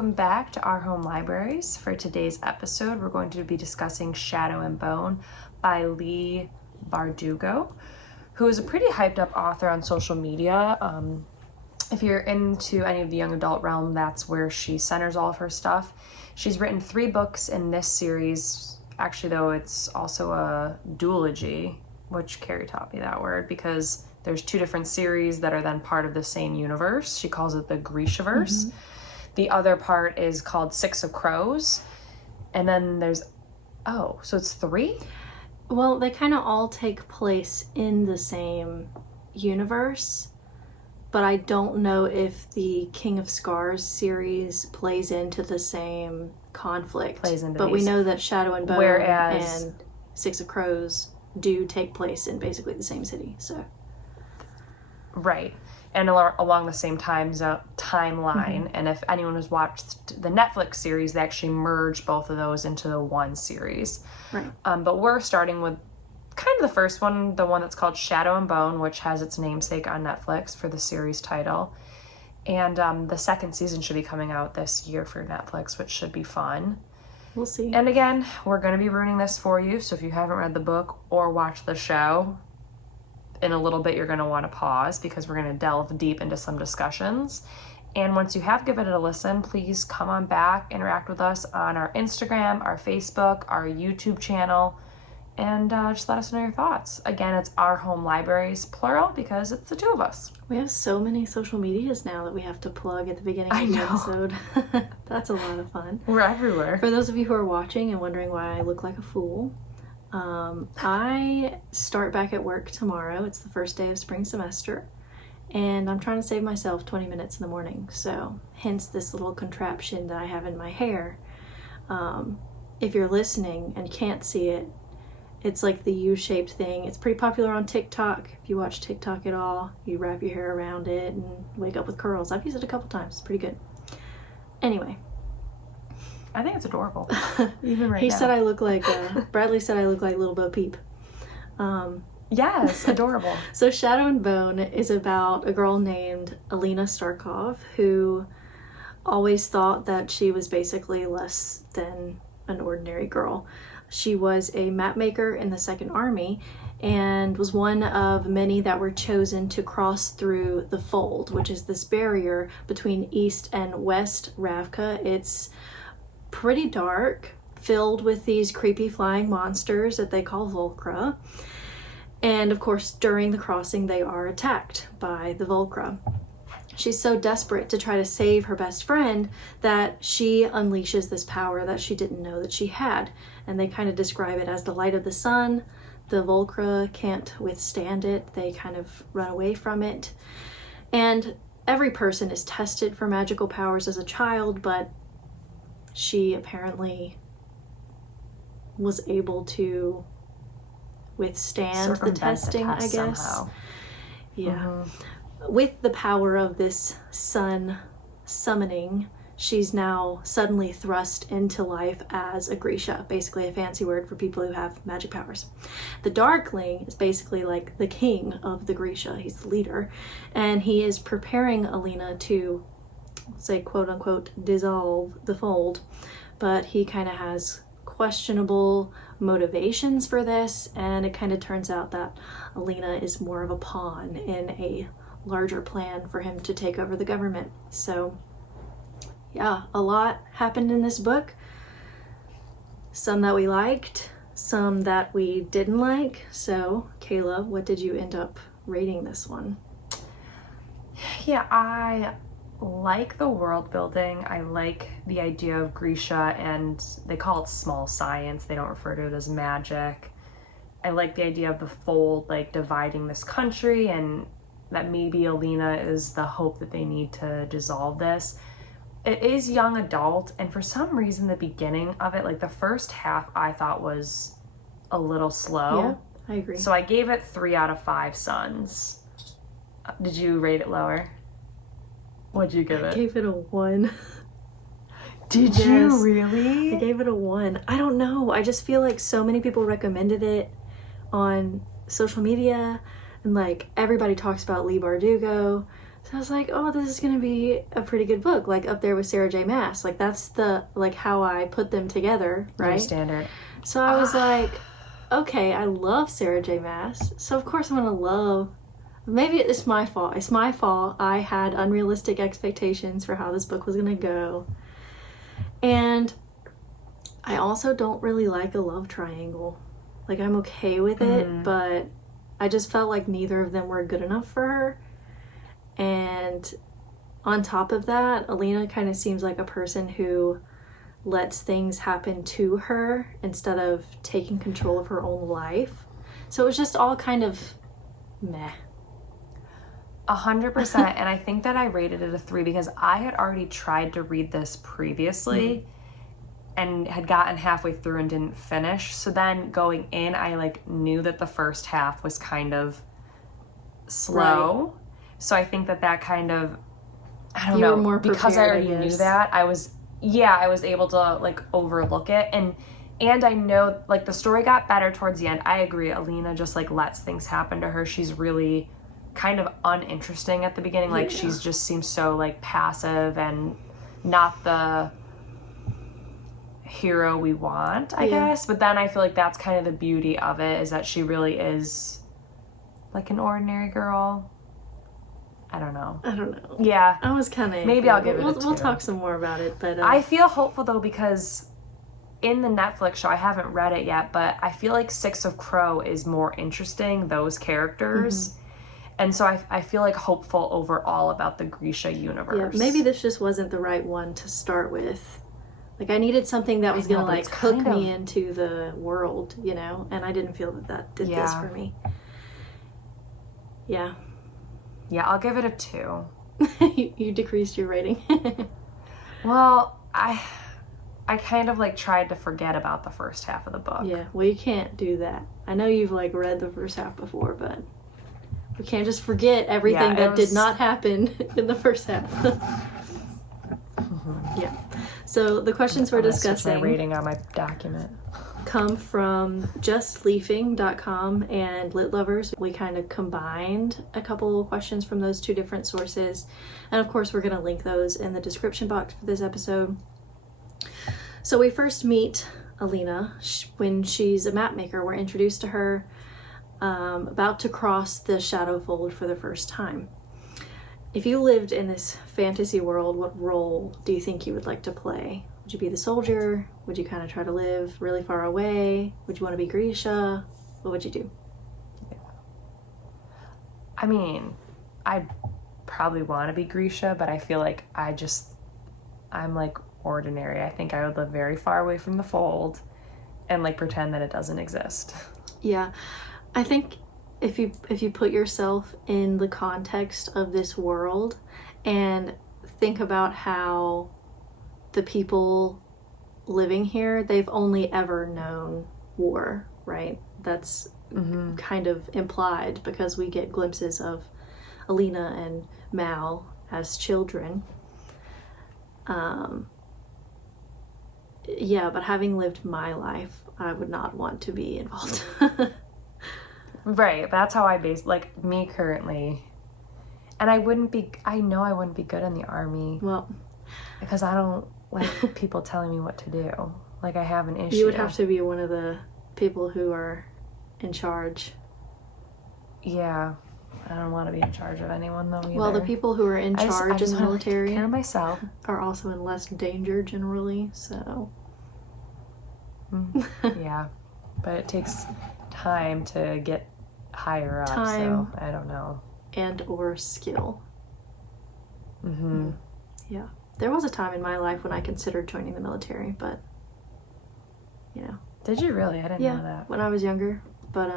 welcome back to Our Home Libraries. For today's episode, we're going to be discussing Shadow and Bone by Leigh Bardugo, who is a pretty hyped up author on social media. If you're into any of the young adult realm, that's where she centers all of her stuff. She's written 3 books in this series. Actually, though, it's also a duology, which Carrie taught me that word, because there's 2 different series that are then part of the same universe. She calls it the Grishaverse. Mm-hmm. The other part is called Six of Crows. And then there's, so it's 3? Well, they kind of all take place in the same universe, but I don't know if the King of Scars series plays into the same conflict. But we know that Shadow and Bone and Six of Crows do take place in basically the same city, so... Right. And along the same timeline. Mm-hmm. And if anyone has watched the Netflix series, they actually merge both of those into the one series. Right. But we're starting with kind of the first one, the one that's called Shadow and Bone, which has its namesake on Netflix for the series title. And the second season should be coming out this year for Netflix, which should be fun. We'll see. And again, we're going to be ruining this for you. So if you haven't read the book or watched the show, in a little bit you're going to want to pause because we're going to delve deep into some discussions. And once you have given it a listen, please come on back, interact with us on our Instagram, our Facebook, our YouTube channel, and just let us know your thoughts. Again, it's Our Home Libraries, plural, because it's the 2 of us. We have so many social medias now that we have to plug at the beginning of the episode. That's a lot of fun. We're everywhere. For those of you who are watching and wondering why I look like a fool, I start back at work tomorrow. It's the first day of spring semester, and I'm trying to save myself 20 minutes in the morning, so hence this little contraption that I have in my hair. If you're listening and can't see it, it's like the U-shaped thing. It's pretty popular on TikTok. If you watch TikTok at all, you wrap your hair around it and wake up with curls. I've used it a couple times. It's pretty good. Anyway, I think it's adorable. Even right now. He said I look like, Bradley said I look like Little Bo Peep. Yes, adorable. So Shadow and Bone is about a girl named Alina Starkov who always thought that she was basically less than an ordinary girl. She was a map maker in the Second Army and was one of many that were chosen to cross through the Fold, which is this barrier between East and West Ravka. It's pretty dark, filled with these creepy flying monsters that they call Volcra. And of course, during the crossing, they are attacked by the Volcra. She's so desperate to try to save her best friend that she unleashes this power that she didn't know that she had. And they kind of describe it as the light of the sun. The Volcra can't withstand it. They kind of run away from it. And every person is tested for magical powers as a child, but she apparently was able to withstand the testing, I guess. Somehow. Yeah. Mm-hmm. With the power of this sun summoning, she's now suddenly thrust into life as a Grisha, basically a fancy word for people who have magic powers. The Darkling is basically like the king of the Grisha. He's the leader, and he is preparing Alina to, say, quote-unquote, dissolve the Fold, but he kind of has questionable motivations for this, and it kind of turns out that Alina is more of a pawn in a larger plan for him to take over the government. So yeah, a lot happened in this book. Some that we liked, some that we didn't like. So Kayla, what did you end up rating this one? Yeah, I like the world building. I like the idea of Grisha, and they call it small science. They don't refer to it as magic. I like the idea of the Fold, like dividing this country, and that maybe Alina is the hope that they need to dissolve this. It is young adult, and for some reason the beginning of it, like the first half, I thought was a little slow. Yeah, I agree. So I gave it 3 out of 5 suns. Did you rate it lower? What'd you give it? I gave it a 1. Did you really? I gave it a 1. I don't know. I just feel like so many people recommended it on social media, and like everybody talks about Leigh Bardugo. So I was like, oh, this is going to be a pretty good book. Like, up there with Sarah J. Maas. Like, that's the, like, how I put them together, right? Your standard. So I was like, okay, I love Sarah J. Maas. So, of course, I'm going to love... Maybe it's my fault. It's my fault. I had unrealistic expectations for how this book was going to go. And I also don't really like a love triangle. Like, I'm okay with it, but I just felt like neither of them were good enough for her. And on top of that, Alina kind of seems like a person who lets things happen to her instead of taking control of her own life. So it was just all kind of meh. 100%. And I think that I rated it a 3 because I had already tried to read this previously and had gotten halfway through and didn't finish. So then going in, I like knew that the first half was kind of slow. Right. So I think that kind of, I don't know, were more prepared, because I already knew that, I was able to like overlook it. And I know like the story got better towards the end. I agree. Alina just like lets things happen to her. She's really kind of uninteresting at the beginning. Like she's just seems so like passive and not the hero we want, I guess. But then I feel like that's kind of the beauty of it, is that she really is like an ordinary girl. I don't know. Yeah. I was kind of... Maybe I'll give it a 2. We'll talk some more about it, but... I feel hopeful, though, because in the Netflix show, I haven't read it yet, but I feel like Six of Crow is more interesting, those characters. And so I feel like hopeful overall about the Grisha universe. Yeah, maybe this just wasn't the right one to start with. Like, I needed something that was going to, like, hook me into the world, you know? And I didn't feel that did this for me. Yeah. Yeah, I'll give it a 2. You decreased your rating. Well, I kind of, like, tried to forget about the first half of the book. Yeah, well, you can't do that. I know you've, like, read the first half before, but we can't just forget everything that did not happen in the first half. Yeah. So the questions we're discussing... my rating on my document. Come from justleafing.com and Lit Lovers. We kind of combined a couple of questions from those 2 different sources. And of course, we're going to link those in the description box for this episode. So we first meet Alina when she's a map maker. We're introduced to her about to cross the shadow fold for the first time. If you lived in this fantasy world, what role do you think you would like to play? Would you be the soldier? Would you kind of try to live really far away? Would you want to be Grisha? What would you do? Yeah. I mean, I'd probably want to be Grisha, but I feel like I'm like ordinary. I think I would live very far away from the fold and like pretend that it doesn't exist. Yeah. I think if you put yourself in the context of this world and think about how the people living here, they've only ever known war, right? That's kind of implied because we get glimpses of Alina and Mal as children. Yeah, but having lived my life, I would not want to be involved. Right, that's how I base, like, me currently. And I know I wouldn't be good in the army. Well, because I don't like people telling me what to do. Like, I have an issue. You would have to be one of the people who are in charge. Yeah, I don't want to be in charge of anyone, though, either. Well, the people who are in charge in the military take care of myself. Are also in less danger, generally, so... Yeah, but it takes time to get higher up, so I don't know. And or skill. Mm-hmm. Yeah. There was a time in my life when I considered joining the military, but, you know. Did you really? I didn't know that. When I was younger. But,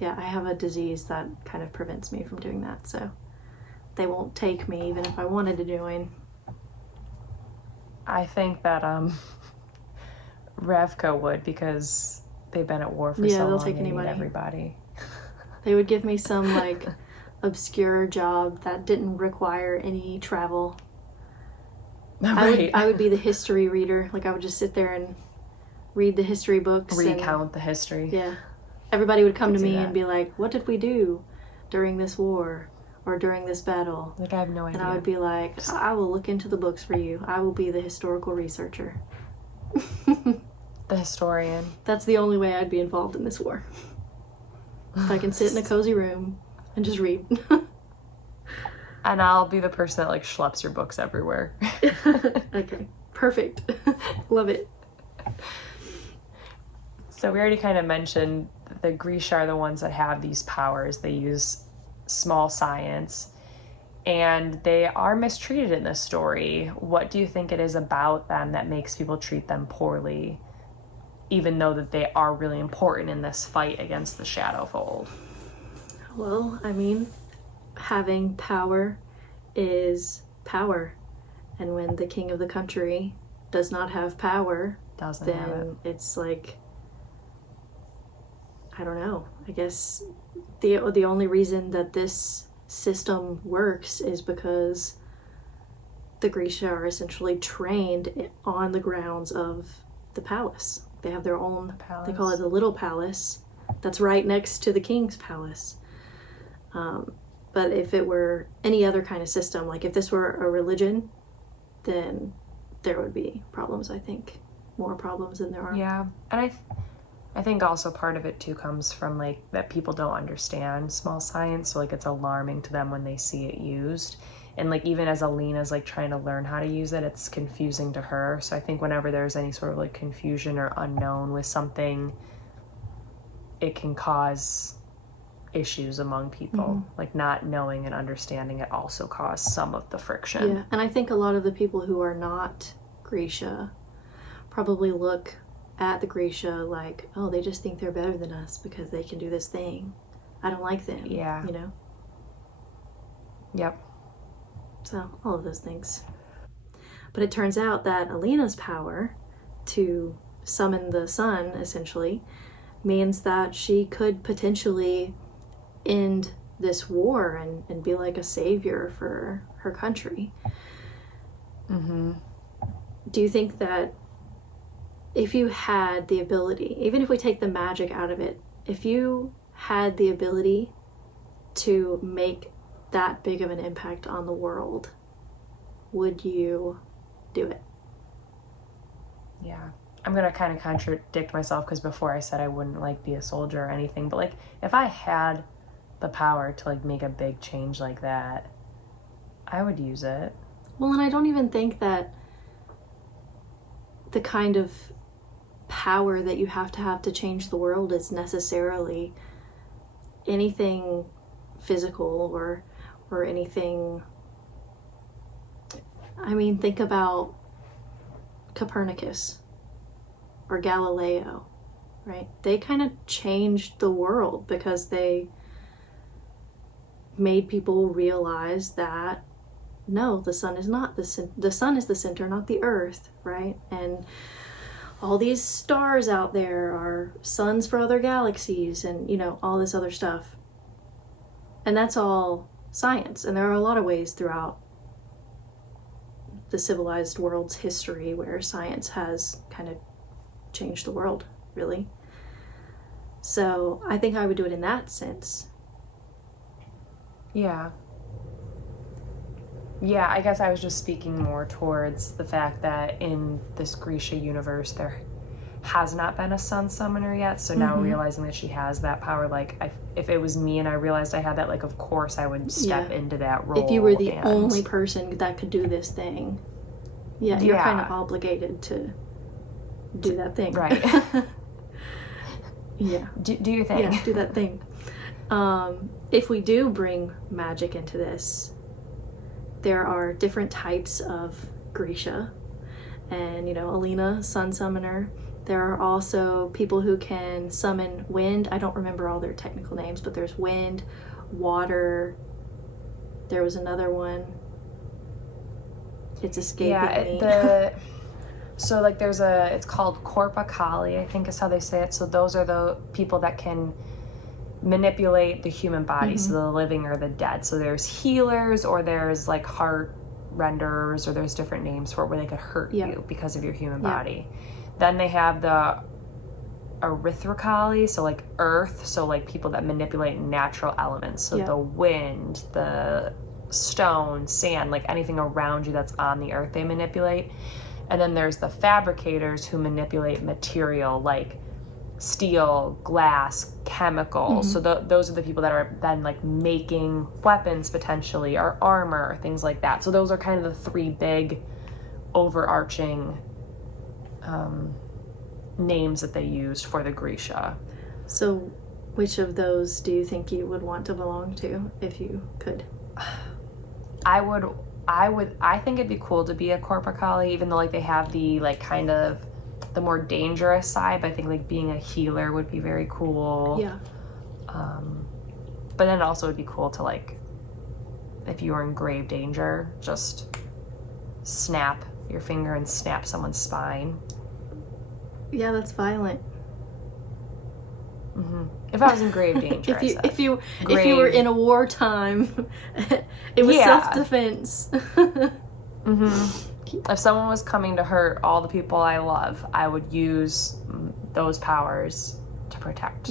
yeah, I have a disease that kind of prevents me from doing that, so they won't take me even if I wanted to join. I think that, Revco would, because they've been at war for so long. They'll take anybody. Everybody. They would give me some, like, obscure job that didn't require any travel. Right. I would be the history reader. Like, I would just sit there and read the history books. Recount the history. Yeah. Everybody would come to me and be like, what did we do during this war? or during this battle. Like, I have no idea. And I would be like, I will look into the books for you. I will be the historical researcher. The historian. That's the only way I'd be involved in this war. If I can sit in a cozy room and just read. And I'll be the person that, like, schleps your books everywhere. Okay, perfect. Love it. So we already kind of mentioned the Grisha are the ones that have these powers. They use small science, and they are mistreated in this story. What do you think it is about them that makes people treat them poorly, even though that they are really important in this fight against the Shadowfold? Well, I mean, having power is power. And when the king of the country does not have power, then it's like, I don't know. I guess the only reason that this system works is because the Grisha are essentially trained on the grounds of the palace. They have their own, they call it the Little Palace, that's right next to the king's palace. But if it were any other kind of system, like if this were a religion, then there would be problems, I think. More problems than there are. Yeah, and I think also part of it too comes from, like, that people don't understand small science, so, like, it's alarming to them when they see it used. And, like, even as Alina's, like, trying to learn how to use it, it's confusing to her. So I think whenever there's any sort of, like, confusion or unknown with something, it can cause issues among people. Like, not knowing and understanding it also causes some of the friction. Yeah, and I think a lot of the people who are not Grisha probably look at the Grisha like, oh, they just think they're better than us because they can do this thing. I don't like them. Yeah. You know? Yep. So, all of those things. But it turns out that Alina's power to summon the sun, essentially, means that she could potentially end this war and be like a savior for her country. Do you think that if you had the ability, even if we take the magic out of it, if you had the ability to make that big of an impact on the world, would you do it? Yeah. I'm going to kind of contradict myself because before I said I wouldn't, like, be a soldier or anything. But, like, if I had the power to, like, make a big change like that, I would use it. Well, and I don't even think that the kind of power that you have to change the world is necessarily anything physical or anything. I mean, think about Copernicus or Galileo, right? They kind of changed the world because they made people realize that no, the sun is not the sun is the center, not the earth, right? And all these stars out there are suns for other galaxies and, you know, all this other stuff. And that's all science. And there are a lot of ways throughout the civilized world's history where science has kind of changed the world, really. So I think I would do it in that sense. Yeah. Yeah, I guess I was just speaking more towards the fact that in this Grisha universe there has not been a sun summoner yet, so now realizing that she has that power, like, if it was me and I realized I had that, like, of course I would step into that role. If you were the only person that could do this thing, you're kind of obligated to do that thing. Right. Yeah. Do your thing. Yeah, do that thing. If we do bring magic into this, there are different types of Grisha. And, you know, Alina, sun summoner. There are also people who can summon wind. I don't remember all their technical names, but there's wind, water. There was another one. It's escaping me. So, like, it's called Korpa Kali, I think is how they say it. So those are the people that can manipulate the human body, so the living or the dead. So there's healers, or there's, like, heart renderers, or there's different names for it where they could hurt you because of your human body. Then they have the erythrocali, so like earth, so like people that manipulate natural elements, so the wind, the stone, sand, like anything around you that's on the earth they manipulate. And then there's the fabricators who manipulate material like steel, glass, chemicals. So those are the people that are then like making weapons potentially, or armor, or things like that. So those are kind of the three big overarching names that they used for the Grisha. So which of those do you think you would want to belong to if you could? I think it'd be cool to be a Korpakali, even though like they have the like kind of the more dangerous side, but I think like being a healer would be very cool. Yeah. But then also it'd be cool to like, if you were in grave danger, just snap your finger and snap someone's spine. Yeah, that's violent. If I was in grave danger, if you were in a wartime, it was self-defense. If someone was coming to hurt all the people I love, I would use those powers to protect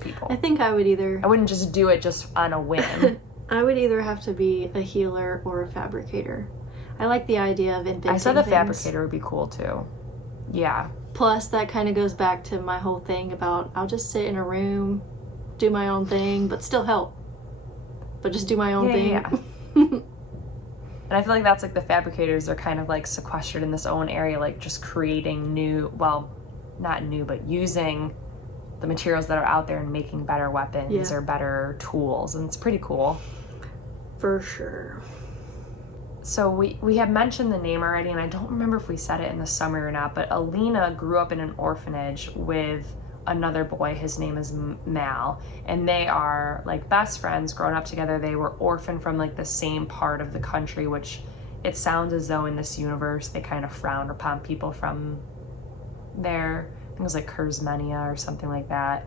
people. I think I wouldn't just do it just on a whim. I would either have to be a healer or a fabricator. I like the idea of inventing I said the things. fabricator would be cool too. Yeah. Plus, that kind of goes back to my whole thing about I'll just sit in a room, do my own thing, but still help. But just do my own thing. Yeah. And I feel like that's like the fabricators are kind of like sequestered in this own area, like just creating not new, but using the materials that are out there and making better weapons or better tools. And it's pretty cool. For sure. So we have mentioned the name already, and I don't remember if we said it in the summary or not, but Alina grew up in an orphanage with another boy. His name is Mal, and they are like best friends, grown up together. They were orphaned from like the same part of the country, which it sounds as though in this universe they kind of frown upon people from there. I think it was like Kurzmenia or something like that.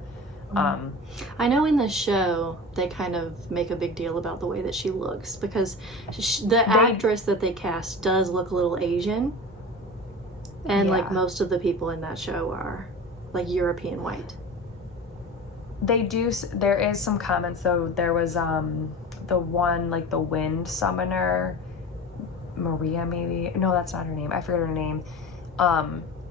I know in the show they kind of make a big deal about the way that she looks, because the actress that they cast does look a little Asian, and like most of the people in that show are like European white. They do. There is some comments though. There was the one like the wind summoner, Maria maybe. No, that's not her name. I forget her name.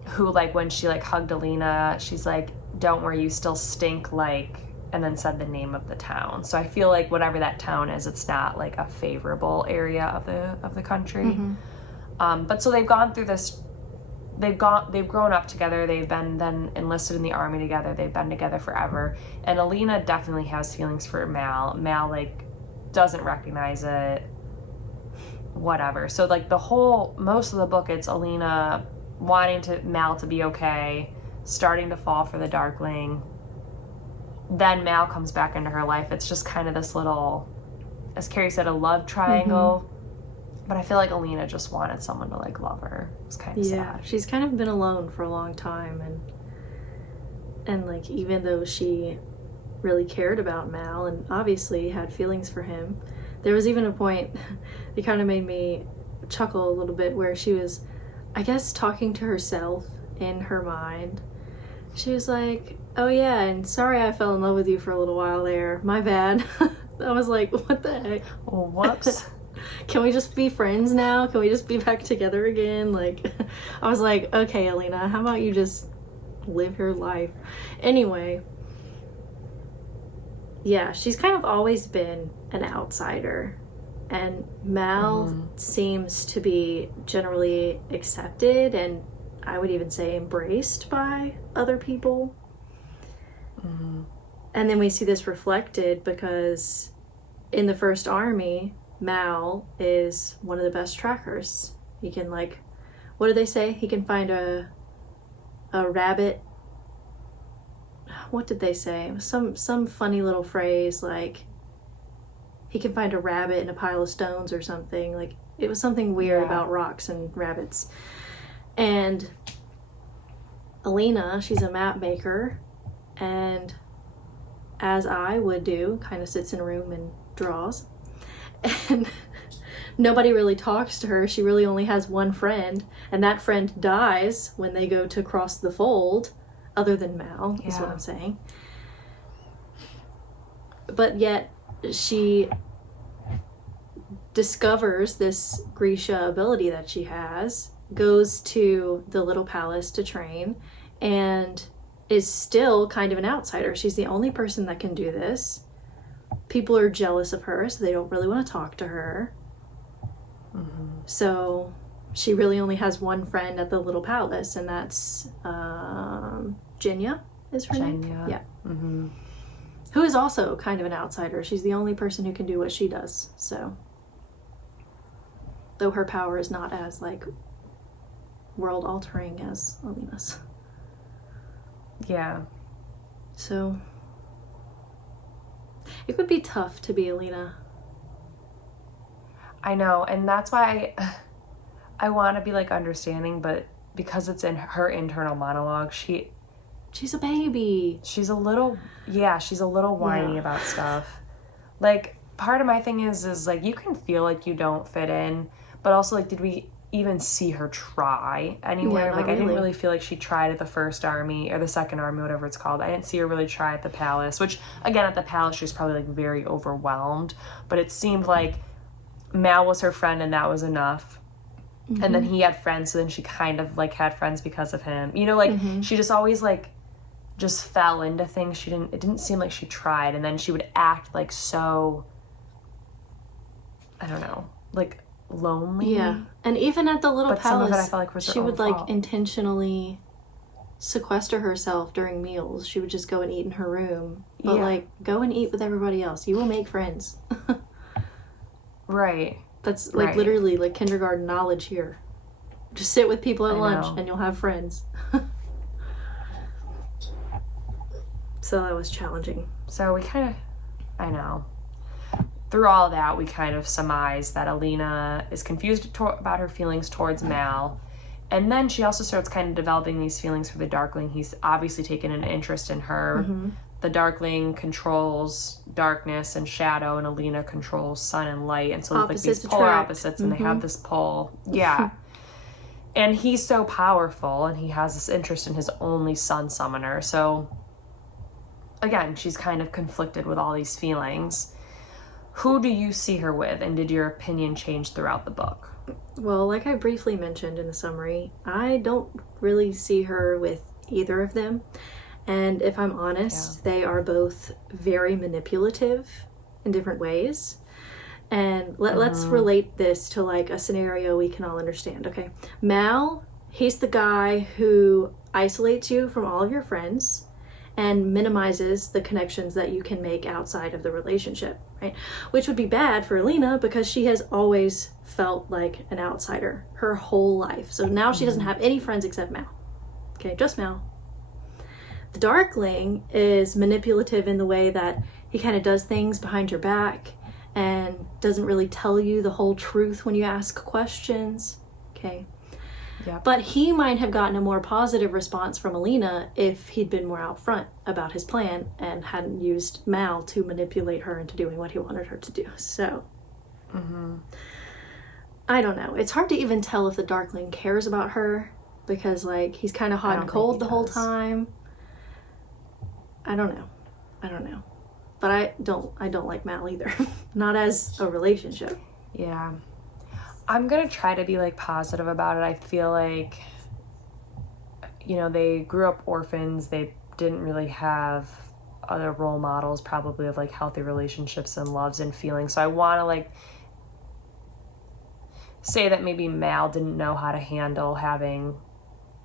Who like when she like hugged Alina, she's like, "Don't worry, you still stink like," and then said the name of the town. So I feel like whatever that town is, it's not like a favorable area of the country. But so they've gone through this. They've grown up together. They've been then enlisted in the army together. They've been together forever. And Alina definitely has feelings for Mal. Mal like doesn't recognize it. Whatever. So like most of the book, it's Alina wanting Mal to be okay, starting to fall for the Darkling. Then Mal comes back into her life. It's just kind of this little, as Carrie said, a love triangle. But I feel like Alina just wanted someone to like love her. It's kind of sad. She's kind of been alone for a long time, and like even though she really cared about Mal and obviously had feelings for him, there was even a point that kind of made me chuckle a little bit where she was, I guess, talking to herself in her mind. She was like, "Oh yeah, and sorry I fell in love with you for a little while there. My bad." I was like, what the heck? Oh, whoops. Can we just be friends now? Can we just be back together again? Like, I was like, okay, Alina, how about you just live your life? Anyway, yeah, she's kind of always been an outsider. And Mal seems to be generally accepted and I would even say embraced by other people. And then we see this reflected because in the First Army, Mal is one of the best trackers. He can, like, what do they say? He can find a rabbit. What did they say? Some funny little phrase, like he can find a rabbit in a pile of stones or something. Like, it was something weird about rocks and rabbits. And Alina, she's a map maker, and as I would do, kind of sits in a room and draws. And nobody really talks to her. She really only has one friend, and that friend dies when they go to cross the fold other than Mal, is what I'm saying. But yet she discovers this Grisha ability that she has, goes to the little palace to train, and is still kind of an outsider. She's the only person that can do this. People are jealous of her, so they don't really want to talk to her. Mm-hmm. So she really only has one friend at the little palace, and that's Jinya is her name? Yeah. Mm-hmm. Who is also kind of an outsider. She's the only person who can do what she does, so. Though her power is not as, like, world-altering as Alina's. Yeah. So, it would be tough to be Alina. I know, and that's why I want to be, like, understanding, but because it's in her internal monologue, she's a baby. She's a little whiny about stuff. Like, part of my thing is, like, you can feel like you don't fit in, but also, like, did we even see her try anywhere? Yeah, like, really. I didn't really feel like she tried at the first army, or the second army, whatever it's called. I didn't see her really try at the palace, which, again, at the palace, she was probably, like, very overwhelmed, but it seemed like Mal was her friend, and that was enough. Mm-hmm. And then he had friends, so then she kind of, like, had friends because of him. You know, like, she just always, like, just fell into things. It didn't seem like she tried, and then she would act, like, so, I don't know, like, lonely. Yeah, and even at the little palace, some of it I felt like was her she would, fault. like, intentionally sequester herself during meals. She would just go and eat in her room. But, like, go and eat with everybody else. You will make friends. Right. That's, like, literally, like, kindergarten knowledge here. Just sit with people at lunch and you'll have friends. So that was challenging. So we kind of, I know. Through all that, we kind of surmise that Alina is confused about her feelings towards Mal. And then she also starts kind of developing these feelings for the Darkling. He's obviously taken an interest in her. Mm-hmm. The Darkling controls darkness and shadow, and Alina controls sun and light. And so there's like these polar opposites, and they have this pull. Yeah. And he's so powerful, and he has this interest in his only sun summoner. So, again, she's kind of conflicted with all these feelings. Who do you see her with, and did your opinion change throughout the book? Well, like I briefly mentioned in the summary, I don't really see her with either of them. And if I'm honest, they are both very manipulative in different ways. And let's relate this to, like, a scenario we can all understand, okay? Mal, he's the guy who isolates you from all of your friends and minimizes the connections that you can make outside of the relationship, right? Which would be bad for Alina because she has always felt like an outsider her whole life. So now she doesn't have any friends except Mal. Okay, just Mal. The Darkling is manipulative in the way that he kind of does things behind your back and doesn't really tell you the whole truth when you ask questions. Okay. Yep. But he might have gotten a more positive response from Alina if he'd been more out front about his plan and hadn't used Mal to manipulate her into doing what he wanted her to do. So, I don't know. It's hard to even tell if the Darkling cares about her because, like, he's kind of hot and cold the whole time. I don't know. But I don't like Mal either. Not as a relationship. Yeah. I'm going to try to be, like, positive about it. I feel like, you know, they grew up orphans. They didn't really have other role models probably of, like, healthy relationships and loves and feelings. So I want to, like, say that maybe Mal didn't know how to handle having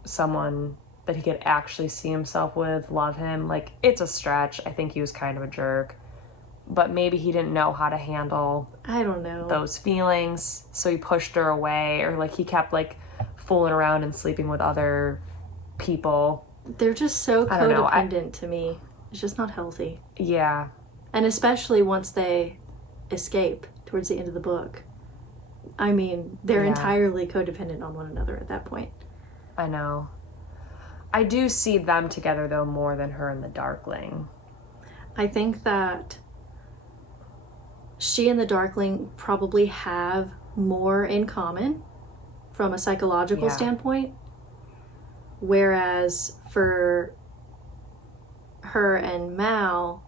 someone that he could actually see himself with, love him. Like, it's a stretch. I think he was kind of a jerk. But maybe he didn't know how to handle, I don't know, those feelings, so he pushed her away, or, like, he kept, like, fooling around and sleeping with other people. They're just so codependent to me. It's just not healthy. Yeah. And especially once they escape towards the end of the book. I mean, they're entirely codependent on one another at that point. I know. I do see them together, though, more than her and the Darkling. I think that she and the Darkling probably have more in common from a psychological standpoint. Whereas for her and Mal,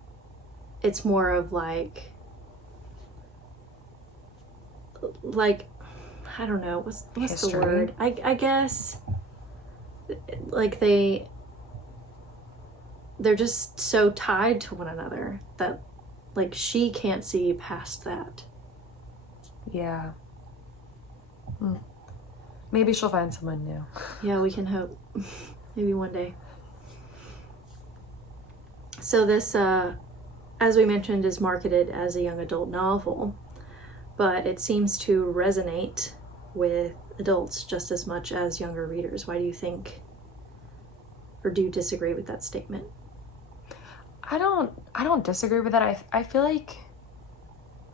it's more of like I don't know, what's the word? I guess like they're just so tied to one another that like she can't see past that. Yeah. Maybe she'll find someone new. Yeah, we can hope. Maybe one day. So this, as we mentioned, is marketed as a young adult novel, but it seems to resonate with adults just as much as younger readers. Why do you think, or do you disagree with that statement? I don't disagree with that. I feel like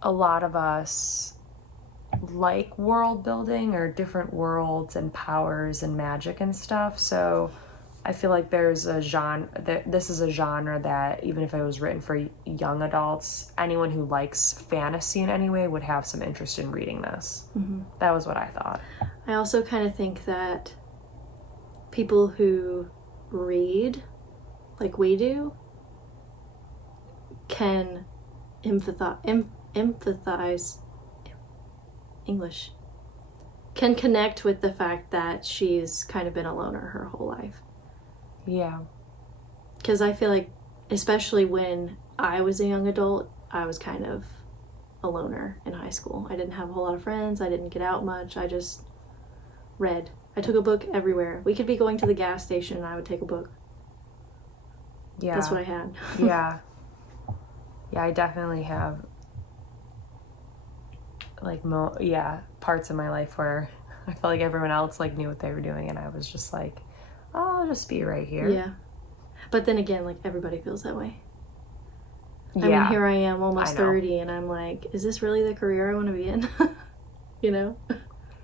a lot of us like world building or different worlds and powers and magic and stuff. So I feel like there's a genre this is a genre that even if it was written for young adults, anyone who likes fantasy in any way would have some interest in reading this. Mm-hmm. That was what I thought. I also kind of think that people who read like we do can empathize English, can connect with the fact that she's kind of been a loner her whole life. Yeah. Because I feel like, especially when I was a young adult, I was kind of a loner in high school. I didn't have a whole lot of friends. I didn't get out much. I just read. I took a book everywhere. We could be going to the gas station and I would take a book. Yeah. That's what I had. Yeah. Yeah, I definitely have like parts of my life where I felt like everyone else like knew what they were doing and I was just like, oh, I'll just be right here. Yeah. But then again, like everybody feels that way. Yeah. I mean, here I am almost 30 and I'm like, is this really the career I want to be in? You know?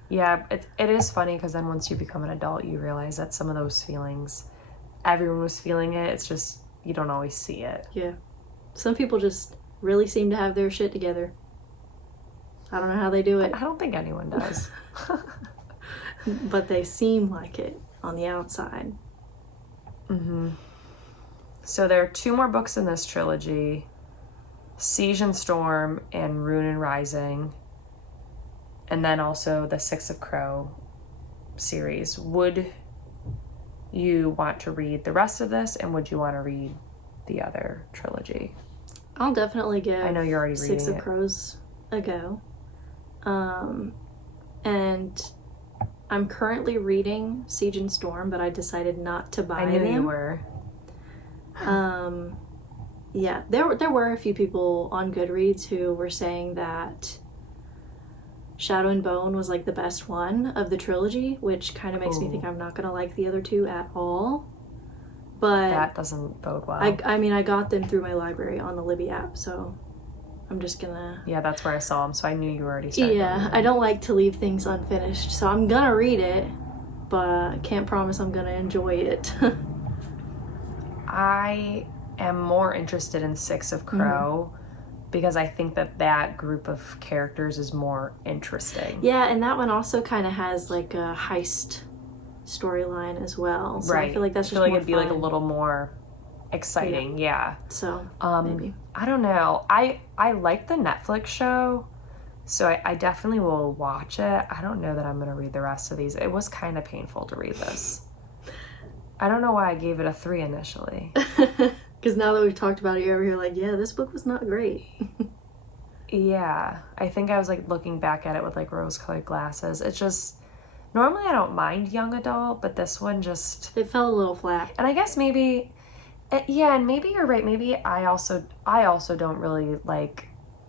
Yeah, it is funny because then once you become an adult, you realize that some of those feelings, everyone was feeling it. It's just, you don't always see it. Yeah. Some people just really seem to have their shit together. I don't know how they do it. I don't think anyone does. But they seem like it on the outside. Mm-hmm. So there are 2 more books in this trilogy, Siege and Storm and Rune and Rising, and then also the Six of Crow series. Would you want to read the rest of this, and would you want to read the other trilogy? I'll definitely give I know you're already reading Six of Crows a go. And I'm currently reading Siege and Storm, but I decided not to buy them. I knew you were. Yeah, there were a few people on Goodreads who were saying that Shadow and Bone was like the best one of the trilogy, which kind of makes me think I'm not going to like the other 2 at all. But that doesn't bode well. I mean, I got them through my library on the Libby app, so I'm just gonna... Yeah, that's where I saw them, so I knew you were already started. Yeah, I don't like to leave things unfinished, so I'm gonna read it, but I can't promise I'm gonna enjoy it. I am more interested in Six of Crow because I think that group of characters is more interesting. Yeah, and that one also kind of has like a heist storyline as well. So right. I feel like that's just more it'd be like a little more exciting. Yeah. So maybe. I don't know. I like the Netflix show, so I definitely will watch it. I don't know that I'm going to read the rest of these. It was kind of painful to read this. I don't know why I gave it a 3 initially. Because now that we've talked about it, you're over here like, yeah, this book was not great. Yeah. I think I was like looking back at it with like rose-colored glasses. It's just, normally I don't mind young adult, but this one just... It fell a little flat. And I guess maybe, yeah, and maybe you're right. Maybe I also don't really like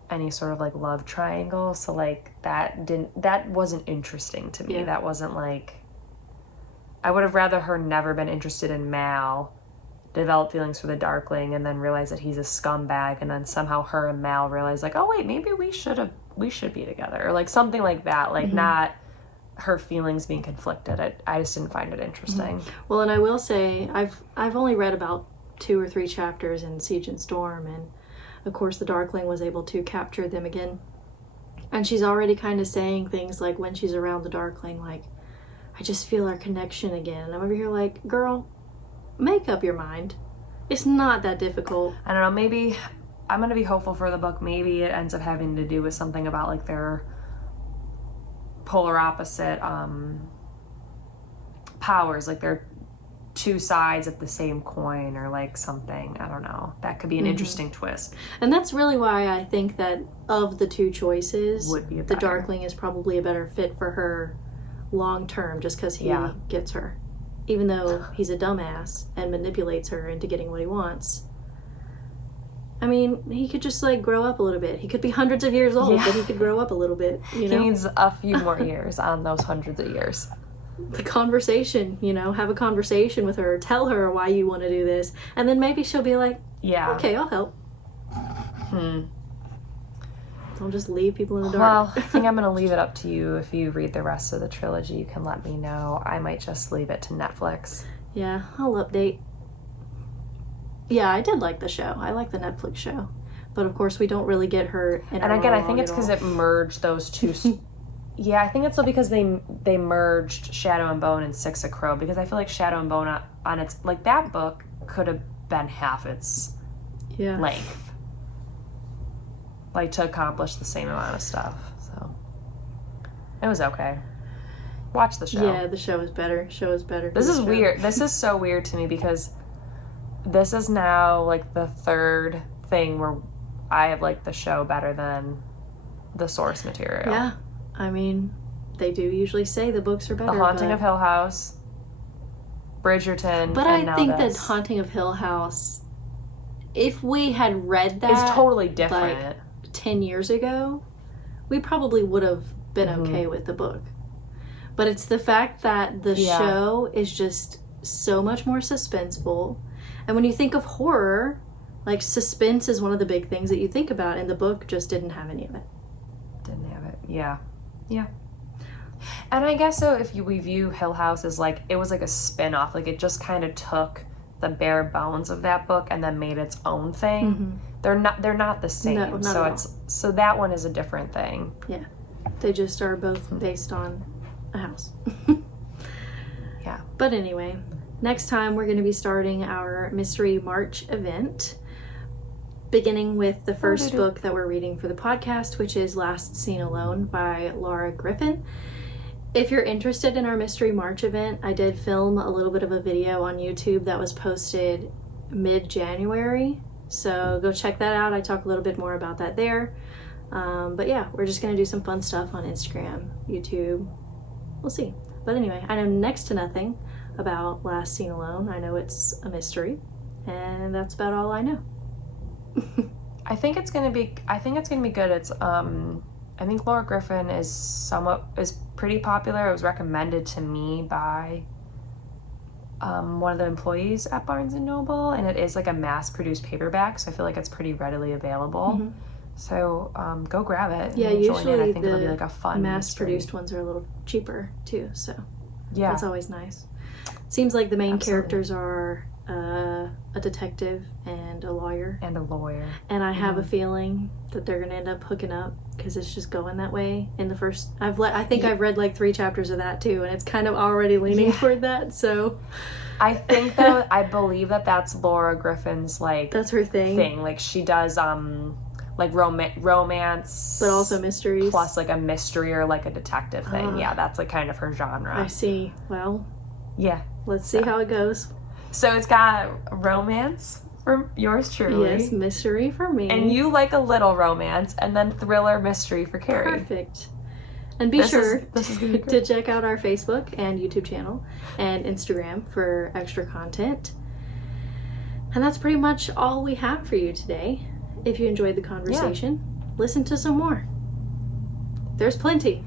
any sort of like love triangle. So like that wasn't interesting to me. Yeah. That wasn't like, I would have rather her never been interested in Mal, develop feelings for the Darkling, and then realize that he's a scumbag, and then somehow her and Mal realize like, oh wait, maybe we should be together, or like something like that. Like not her feelings being conflicted. I just didn't find it interesting. Well, and I will say I've only read about 2 or 3 chapters in Siege and Storm, and of course the Darkling was able to capture them again. And she's already kind of saying things like when she's around the Darkling, like, I just feel our connection again. And I'm over here like, girl, make up your mind. It's not that difficult. I don't know, maybe I'm going to be hopeful for the book. Maybe it ends up having to do with something about like their polar opposite powers, like they're two sides of the same coin or like something. I don't know. That could be an interesting twist. And that's really why I think that of the two choices, Would be the Darkling is probably a better fit for her long term, just because he gets her. Even though he's a dumbass and manipulates her into getting what he wants. I mean, he could just like grow up a little bit. He could be hundreds of years old, but he could grow up a little bit, you know? He needs a few more years on those hundreds of years. The conversation, you know, have a conversation with her, tell her why you want to do this, and then maybe she'll be like, okay, I'll help. Don't just leave people in the dark. Well, I think I'm going to leave it up to you. If you read the rest of the trilogy, you can let me know. I might just leave it to Netflix. Yeah, I'll update. Yeah, I did like the show. I like the Netflix show. But of course, we don't really get her in And again, I think it's because it merged those two. Yeah, I think it's because they merged Shadow and Bone and Six of Crow, because I feel like Shadow and Bone on its, like, that book could have been half its length. Like, to accomplish the same amount of stuff. So it was okay. Watch the show. Yeah, the show is better. This is weird. This is so weird to me, because this is now like the third thing where I have liked the show better than the source material. Yeah, I mean, they do usually say the books are better. The Haunting of Hill House, Bridgerton, but and I think this. that Haunting of Hill House, if we had read that, is totally different. Like 10 years ago, we probably would have been okay with the book. But it's the fact that the show is just so much more suspenseful. And when you think of horror, like, suspense is one of the big things that you think about, and the book just didn't have any of it. Didn't have it. Yeah. And I guess so, if we view Hill House as like, it was like a spin-off, like it just kind of took the bare bones of that book and then made its own thing. They're not the same. No, not so that one is a different thing. Yeah. They just are both based on a house. Yeah. But anyway, next time we're going to be starting our Mystery March event, beginning with the first book that we're reading for the podcast, which is Last Seen Alone by Laura Griffin. If you're interested in our Mystery March event, I did film a little bit of a video on YouTube that was posted mid-January. So go check that out. I talk a little bit more about that there. But yeah, we're just going to do some fun stuff on Instagram, YouTube. We'll see. But anyway, I know next to nothing about Last Seen Alone. I know it's a mystery, and that's about all I know. I think it's gonna be good. It's I think Laura Griffin is pretty popular. It was recommended to me by one of the employees at Barnes & Noble, and it is like a mass-produced paperback, so I feel like it's pretty readily available. So go grab it. Yeah, usually it. I think it'll be like a fun mass-produced ones are a little cheaper too, so yeah, that's always nice. Seems like the main characters are a detective and a lawyer. And I have a feeling that they're going to end up hooking up, because it's just going that way. In the first, I've read like 3 chapters of that too, and it's kind of already leaning toward that. So I think though, I believe that that's Laura Griffin's, like, that's her thing. Like, she does like romance, but also mysteries, plus like a mystery or like a detective thing. Yeah, that's like kind of her genre. I see. Well, yeah, let's see how it goes. So it's got romance for yours truly. Yes, mystery for me. And you like a little romance, and then thriller mystery for Carrie. Perfect. And be sure to check out our Facebook and YouTube channel and Instagram for extra content. And that's pretty much all we have for you today. If you enjoyed the conversation, listen to some more. There's plenty.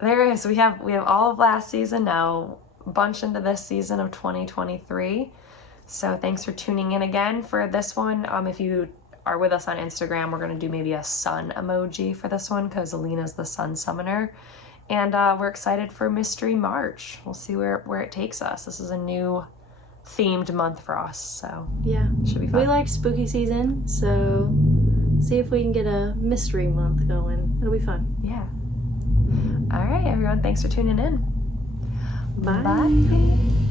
There is. We have all of last season now, bunch into this season of 2023. So thanks for tuning in again for this one. If you are with us on Instagram, we're going to do maybe a sun emoji for this one, because Alina's the sun summoner. And we're excited for Mystery March. We'll see where it takes us. This is a new themed month for us, so yeah, should be fun. We like spooky season, so see if we can get a mystery month going. It'll be fun. Yeah. All right, everyone, thanks for tuning in. Bye. Bye.